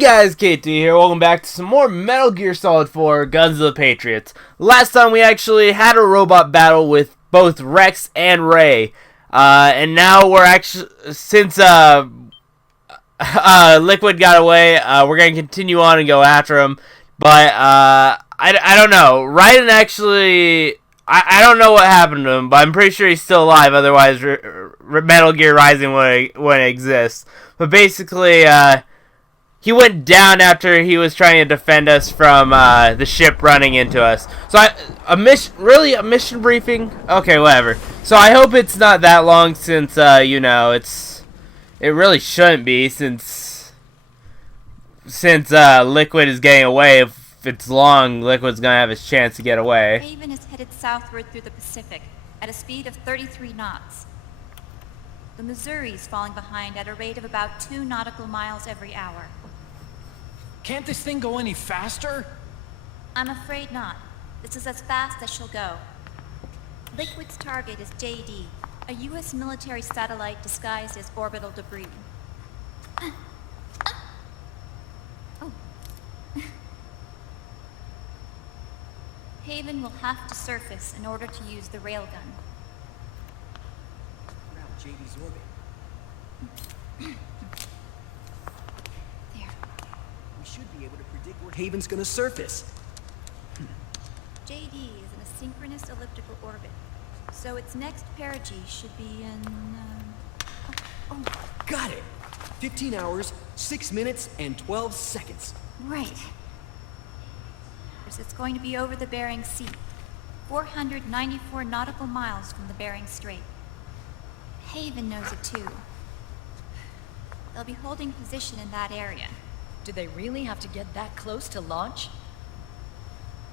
guys, KT here. Welcome back to some more Metal Gear Solid 4 Guns of the Patriots. Last time we actually had a robot battle with both Rex and Ray. And now we're actually, since Liquid got away, we're going to continue on and go after him. But I don't know. Raiden actually, I don't know what happened to him, but I'm pretty sure he's still alive. Otherwise, Metal Gear Rising wouldn't exist. But basically, he went down after he was trying to defend us from the ship running into us. So a mission briefing? Okay, whatever. So I hope it's not that long since it really shouldn't be since Liquid is getting away. If it's long, Liquid's gonna have his chance to get away. Haven is headed southward through the Pacific at a speed of 33 knots. The Missouri's falling behind at a rate of about 2 nautical miles every hour. Can't this thing go any faster? I'm afraid not. This is as fast as she'll go. Liquid's target is JD, a U.S. military satellite disguised as orbital debris. Oh. Haven will have to surface in order to use the railgun. Around JD's orbit. We should be able to predict where Haven's gonna surface. JD is in a synchronous elliptical orbit, so its next perigee should be in, Got it! 15 hours, 6 minutes, and 12 seconds. Right. It's going to be over the Bering Sea, 494 nautical miles from the Bering Strait. Haven knows it too. They'll be holding position in that area. Do they really have to get that close to launch?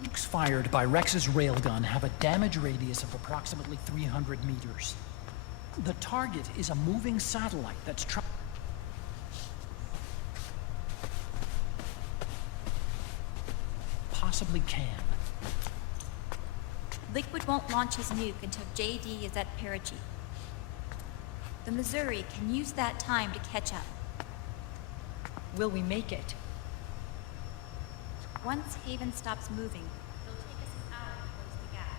Nukes fired by Rex's railgun have a damage radius of approximately 300 meters. The target is a moving satellite that's possibly can. Liquid won't launch his nuke until JD is at perigee. The Missouri can use that time to catch up. Will we make it? Once Haven stops moving, it'll take us an hour to close the gap.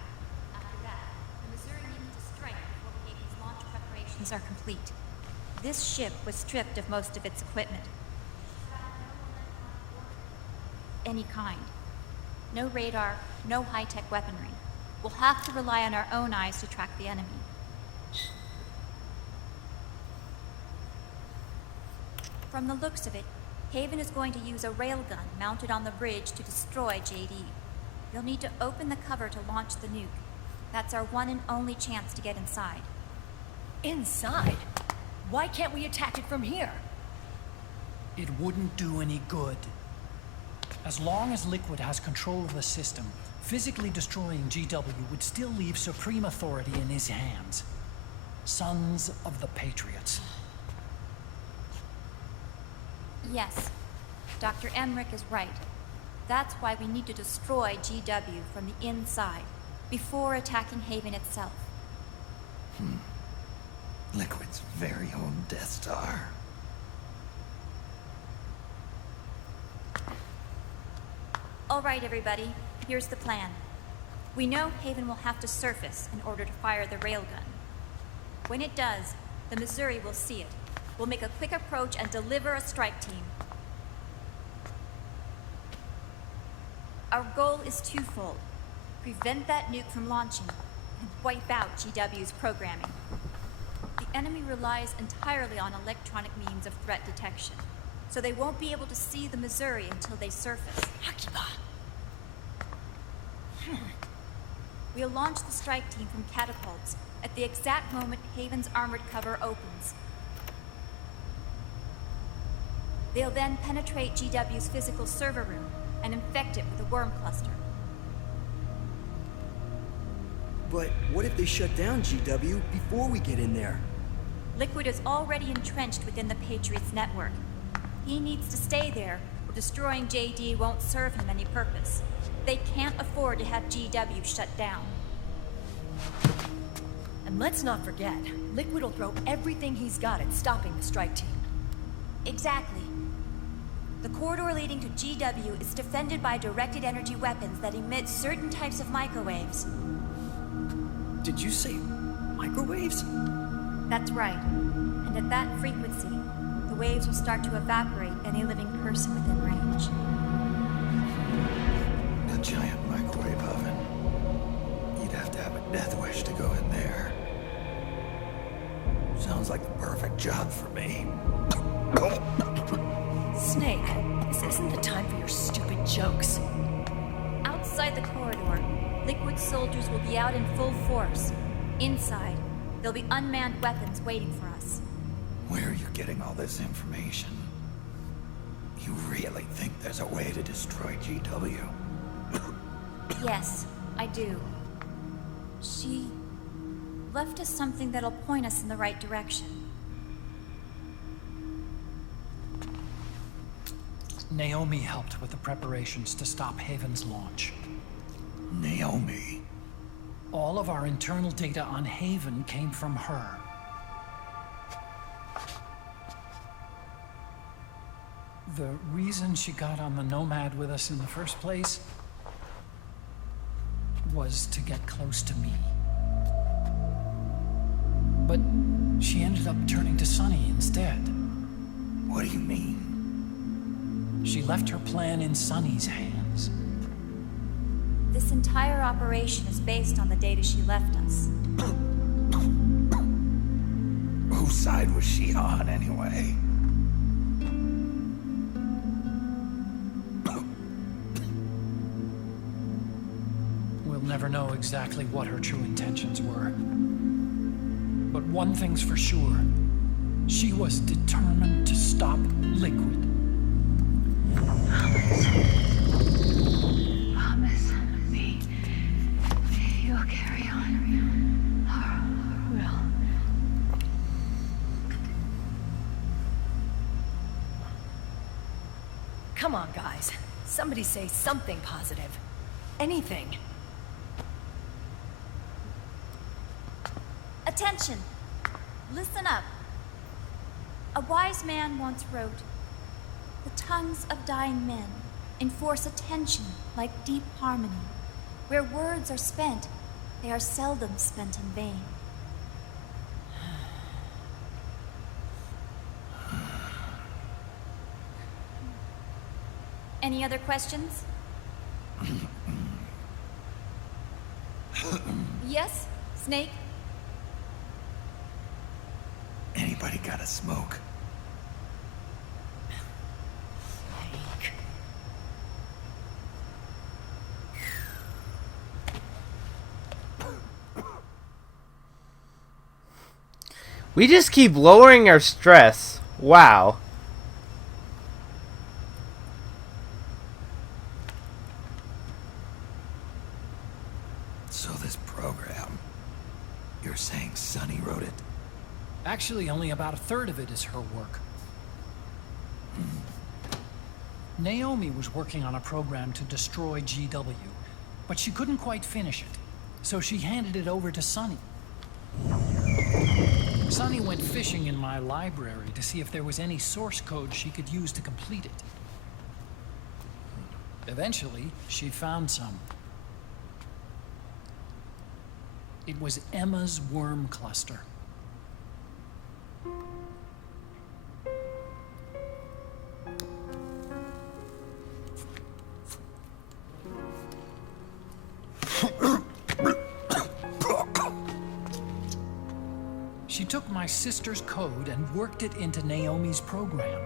After that, the Missouri needs to strike before Haven's launch preparations are complete. This ship was stripped of most of its equipment. Any kind. No radar, no high-tech weaponry. We'll have to rely on our own eyes to track the enemy. From the looks of it, Haven is going to use a railgun mounted on the bridge to destroy JD. You'll need to open the cover to launch the nuke. That's our one and only chance to get inside. Inside? Why can't we attack it from here? It wouldn't do any good. As long as Liquid has control of the system, physically destroying GW would still leave supreme authority in his hands. Sons of the Patriots. Yes, Dr. Emmerich is right. That's why we need to destroy GW from the inside, before attacking Haven itself. Liquid's very own Death Star. All right, everybody, here's the plan. We know Haven will have to surface in order to fire the railgun. When it does, the Missouri will see it. We'll make a quick approach and deliver a strike team. Our goal is twofold. Prevent that nuke from launching and wipe out GW's programming. The enemy relies entirely on electronic means of threat detection, so they won't be able to see the Missouri until they surface. We'll launch the strike team from catapults at the exact moment Haven's armored cover opens. They'll then penetrate GW's physical server room and infect it with a worm cluster. But what if they shut down GW before we get in there? Liquid is already entrenched within the Patriots network. He needs to stay there, or destroying JD won't serve him any purpose. They can't afford to have GW shut down. And let's not forget, Liquid will throw everything he's got at stopping the strike team. Exactly. The corridor leading to GW is defended by directed energy weapons that emit certain types of microwaves. Did you say microwaves? That's right. And at that frequency, the waves will start to evaporate any living person within range. A giant microwave oven. You'd have to have a death wish to go in there. Sounds like the perfect job for me. Snake, this isn't the time for your stupid jokes. Outside the corridor, Liquid soldiers will be out in full force. Inside, there'll be unmanned weapons waiting for us. Where are you getting all this information? You really think there's a way to destroy GW? Yes, I do. She left us something that'll point us in the right direction. Naomi helped with the preparations to stop Haven's launch. Naomi? All of our internal data on Haven came from her. The reason she got on the Nomad with us in the first place was to get close to me. But she ended up turning to Sunny instead. What do you mean? She left her plan in Sunny's hands. This entire operation is based on the data she left us. Whose side was she on, anyway? We'll never know exactly what her true intentions were. But one thing's for sure. She was determined to stop Liquid. Promise me you'll carry on. Or will. Come on, guys. Somebody say something positive. Anything. Attention! Listen up. A wise man once wrote, "The tongues of dying men enforce attention like deep harmony. Where words are spent, they are seldom spent in vain." Any other questions? Yes, Snake? Anybody got a smoke? We just keep lowering our stress. Wow. So this program, you're saying Sunny wrote it? Actually, only about a third of it is her work. Naomi was working on a program to destroy GW, but she couldn't quite finish it, so she handed it over to Sunny. Sunny went fishing in my library to see if there was any source code she could use to complete it. Eventually, she found some. It was Emma's worm cluster. She took my sister's code and worked it into Naomi's program.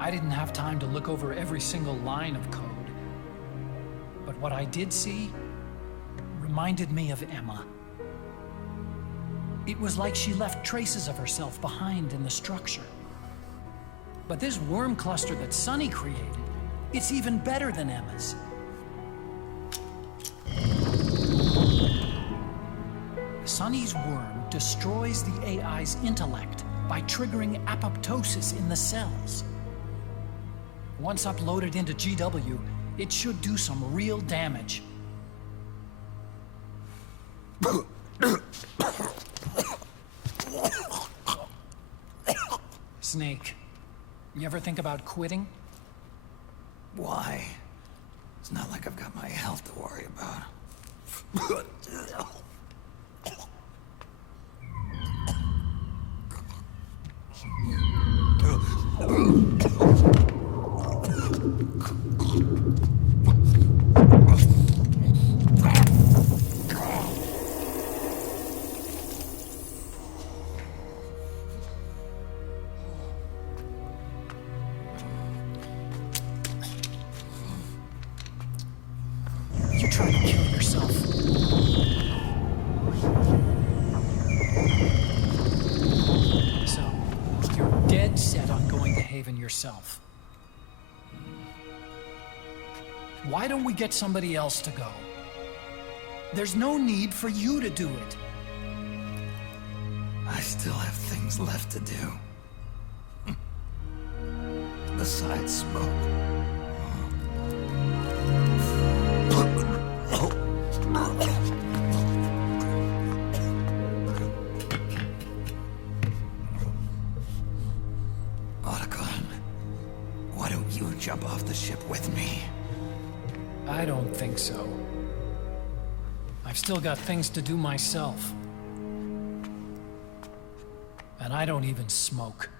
I didn't have time to look over every single line of code, but what I did see reminded me of Emma. It was like she left traces of herself behind in the structure. But this worm cluster that Sunny created, it's even better than Emma's. Sunny's worm destroys the AI's intellect by triggering apoptosis in the cells. Once uploaded into GW, it should do some real damage. Snake. You ever think about quitting? Why? It's not like I've got my health to worry about. You're trying to kill yourself. So, you're dead set on going to Haven yourself. Why don't we get somebody else to go? There's no need for you to do it. I still have things left to do. Besides smoke. Otacon, why don't you jump off the ship with me? I don't think so. I've still got things to do myself. And I don't even smoke.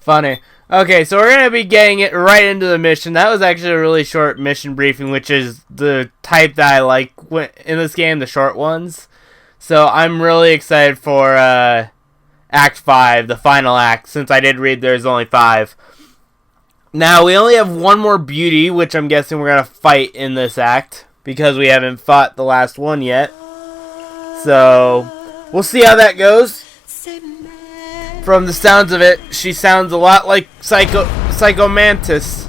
Funny. Okay, so we're going to be getting it right into the mission. That was actually a really short mission briefing, which is the type that I like in this game, the short ones. So I'm really excited for Act 5, the final act, since I did read there's only 5. Now, we only have one more beauty, which I'm guessing we're going to fight in this act, because we haven't fought the last one yet. So, we'll see how that goes. From the sounds of it, she sounds a lot like Psycho Mantis,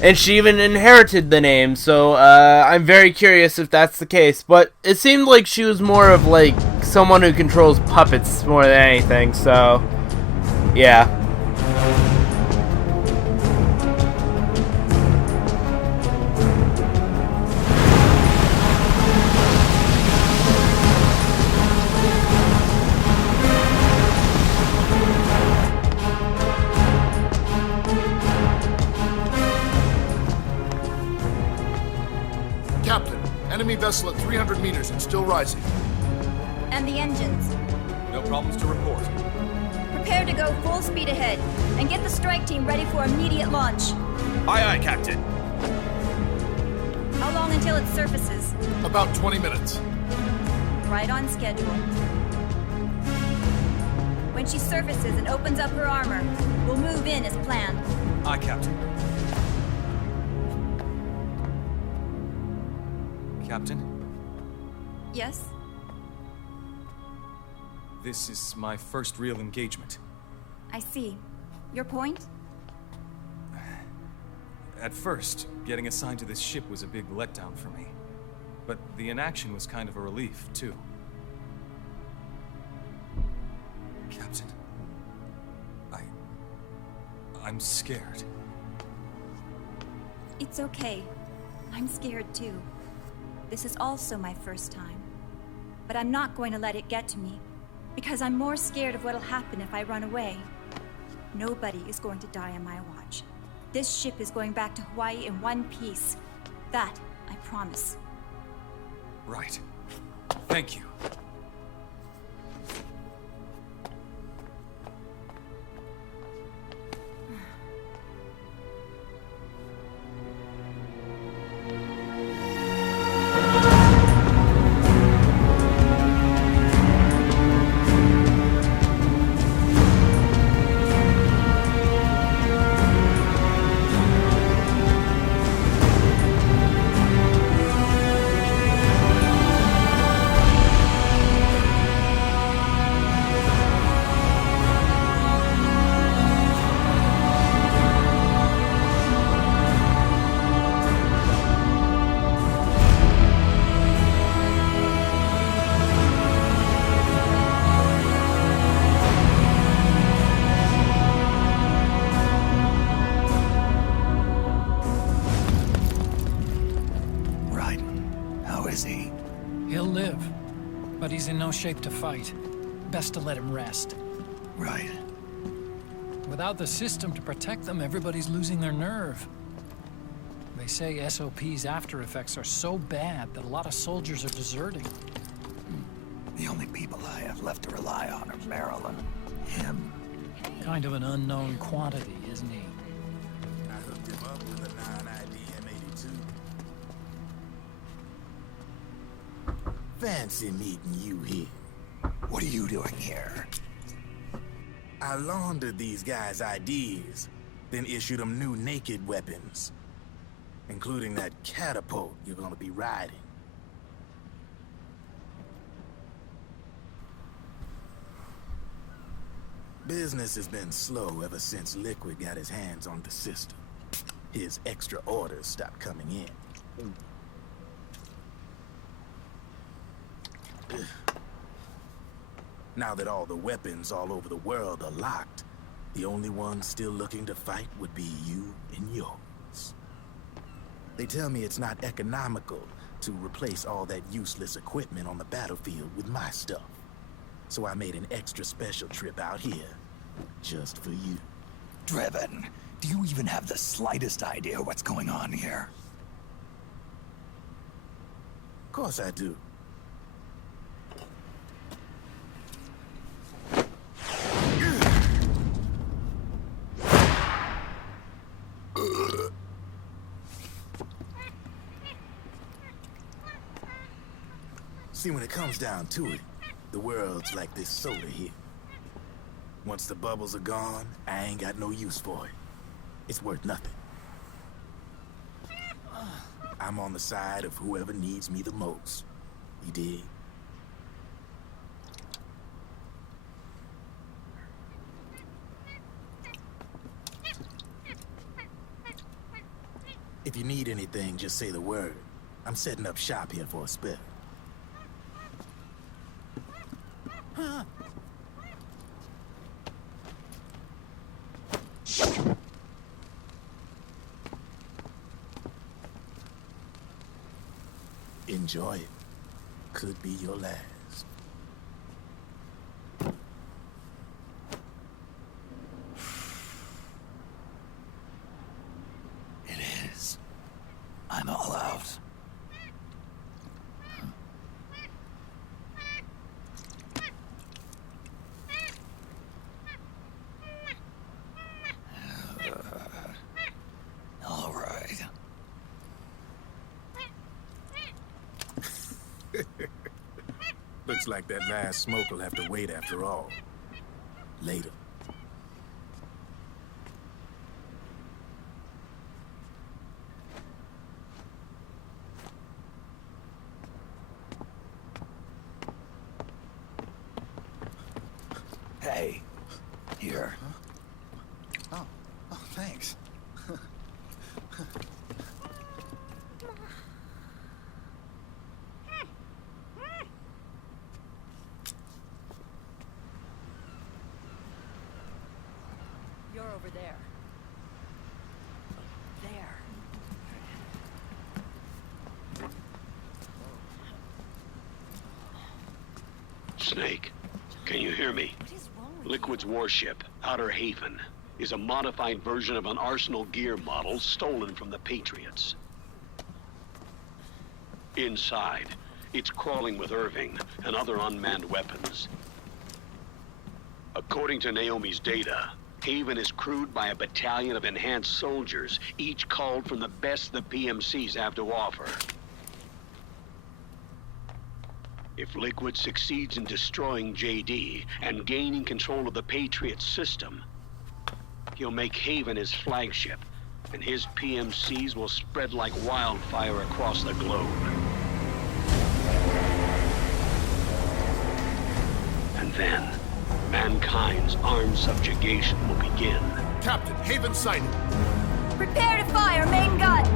and she even inherited the name, so I'm very curious if that's the case. But it seemed like she was more of like someone who controls puppets more than anything, so yeah. Captain, enemy vessel at 300 meters and still rising. And the engines. No problems to report. Prepare to go full speed ahead and get the strike team ready for immediate launch. Aye, aye, Captain. How long until it surfaces? About 20 minutes. Right on schedule. When she surfaces and opens up her armor, we'll move in as planned. Aye, Captain. Captain, Yes? this is my first real engagement. I see. Your point? At first, getting assigned to this ship was a big letdown for me. But the inaction was kind of a relief, too. Captain, I'm scared. It's okay. I'm scared too. This is also my first time. But I'm not going to let it get to me, because I'm more scared of what'll happen if I run away. Nobody is going to die on my watch. This ship is going back to Hawaii in one piece. That, I promise. Right. Thank you. How is he? He'll live, but he's in no shape to fight. best to let him rest. Right. Without the system to protect them, everybody's losing their nerve. They say SOP's after effects are so bad that a lot of soldiers are deserting. The only people I have left to rely on are Marilyn, him. Kind of an unknown quantity, isn't he? I hooked him up with a non-ID M82. Fancy meeting you here. What are you doing here? I laundered these guys' IDs, then issued them new naked weapons, including that catapult you're gonna be riding. Business has been slow ever since Liquid got his hands on the system. His extra orders stopped coming in. Now that all the weapons all over the world are locked, the only ones still looking to fight would be you and yours. They tell me it's not economical to replace all that useless equipment on the battlefield with my stuff. So I made an extra special trip out here, just for you. Driven, do you even have the slightest idea what's going on here? Of course I do. See, when it comes down to it, the world's like this soda here. Once the bubbles are gone, I ain't got no use for it. It's worth nothing. I'm on the side of whoever needs me the most. You dig? If you need anything, just say the word. I'm setting up shop here for a spell. Enjoy it. Could be your last. It is. I'm all out. All right. Looks like that last smoke will have to wait after all. Later. Hey, here. Oh, thanks. You're over there. There. Snake, can you hear me? What is wrong with Liquid's warship, Outer Haven, is a modified version of an Arsenal gear model stolen from the Patriots. Inside, it's crawling with Irving and other unmanned weapons. According to Naomi's data, Haven is crewed by a battalion of enhanced soldiers, each called from the best the PMCs have to offer. If Liquid succeeds in destroying JD and gaining control of the Patriots system, he'll make Haven his flagship, and his PMCs will spread like wildfire across the globe. And then, mankind's armed subjugation will begin. Captain, Haven sighted. Prepare to fire, main gun!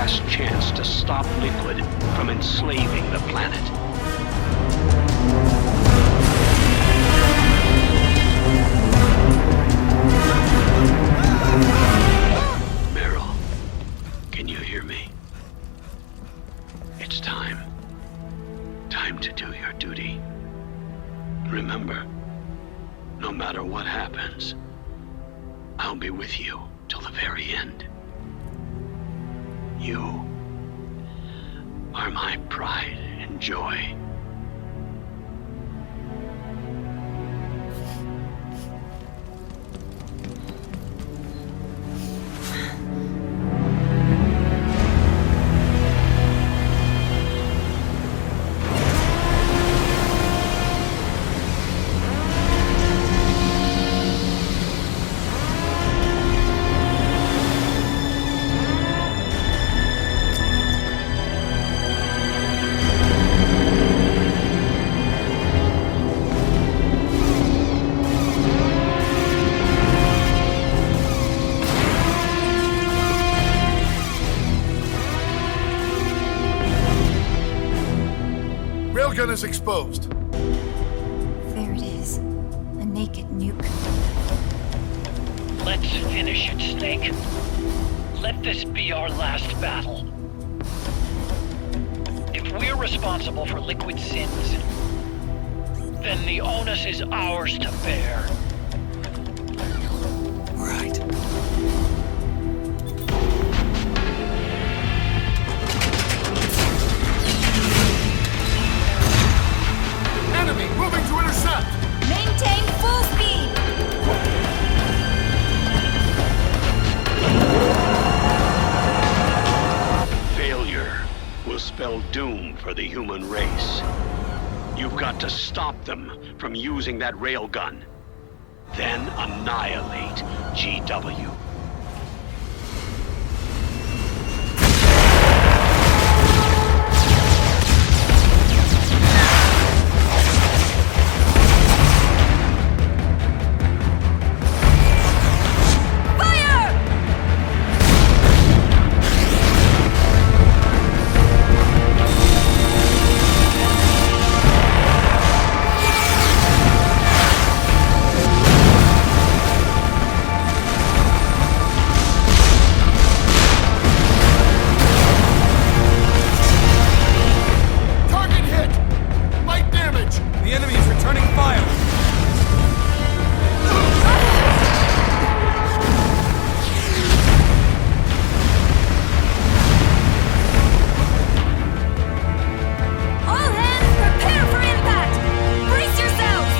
last chance to stop Liquid from enslaving the planet. Meryl, can you hear me? It's time. Time to do your duty. Remember, no matter what happens, I'll be with you till the very end. You are my pride and joy. Railgun is exposed. There it is. A naked nuke. Let's finish it, Snake. Let this be our last battle. If we're responsible for Liquid's sins, then the onus is ours to bear. Right. Enemy moving to intercept. Maintain full speed! Failure will spell doom for the human race. You've got to stop them from using that railgun. Then annihilate GW. Target hit. Light damage. The enemy is returning fire. All hands prepare for impact! Brace yourselves!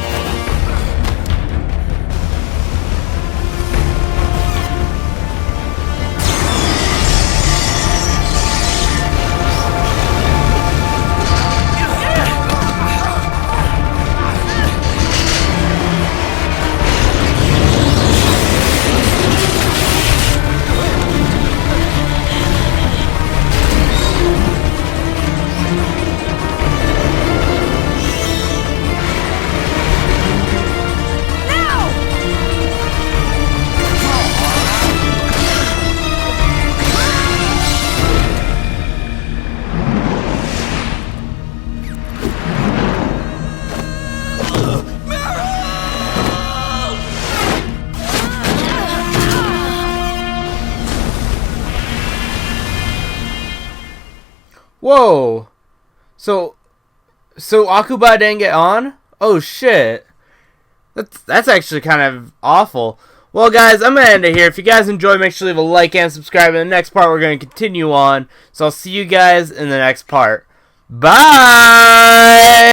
Whoa. So Akuba didn't get on? Oh shit. That's actually kind of awful. Well guys, I'm going to end it here. If you guys enjoyed, make sure to leave a like and subscribe. In the next part, we're going to continue on. So I'll see you guys in the next part. Bye!